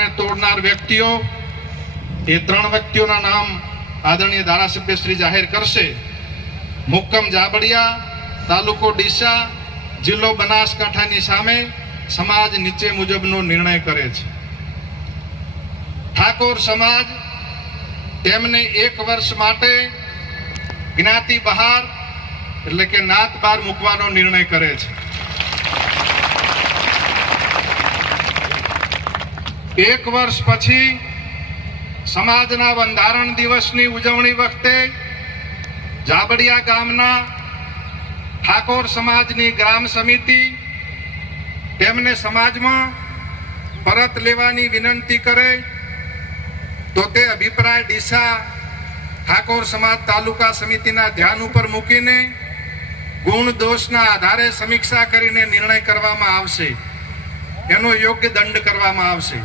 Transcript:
બંધારણને તોડનાર વ્યક્તિઓ, એ 3 વ્યક્તિઓના નામ આદરણીય ધારાસભ્ય શ્રી જાહેર કરશે. મુક્કમ જાબડિયા, તાલુકો ડીસા, જિલ્લો બનાસકાંઠાની સામે સમાજ નીચે મુજબનો નિર્ણય કરે છે. ઠાકોર સમાજ તેમને 1 વર્ષ માટે જ્ઞાતિ બહાર એટલે કે નાત બહાર મૂકવાનો નિર્ણય કરે છે. 1 વર્ષ પછી સમાજના બંધારણ દિવસની ઉજવણી વખતે જાબડિયા ગામના ઠાકોર સમાજની ગ્રામ સમિતિ તેમને સમાજમાં પરત લેવાની વિનંતી કરે તો તે અભિપ્રાય ડીસા ઠાકોર સમાજ તાલુકા સમિતિના ધ્યાન ઉપર મૂકીને ગુણ દોષના આધારે સમીક્ષા કરીને નિર્ણય કરવામાં આવશે. એનો યોગ્ય દંડ કરવામાં આવશે.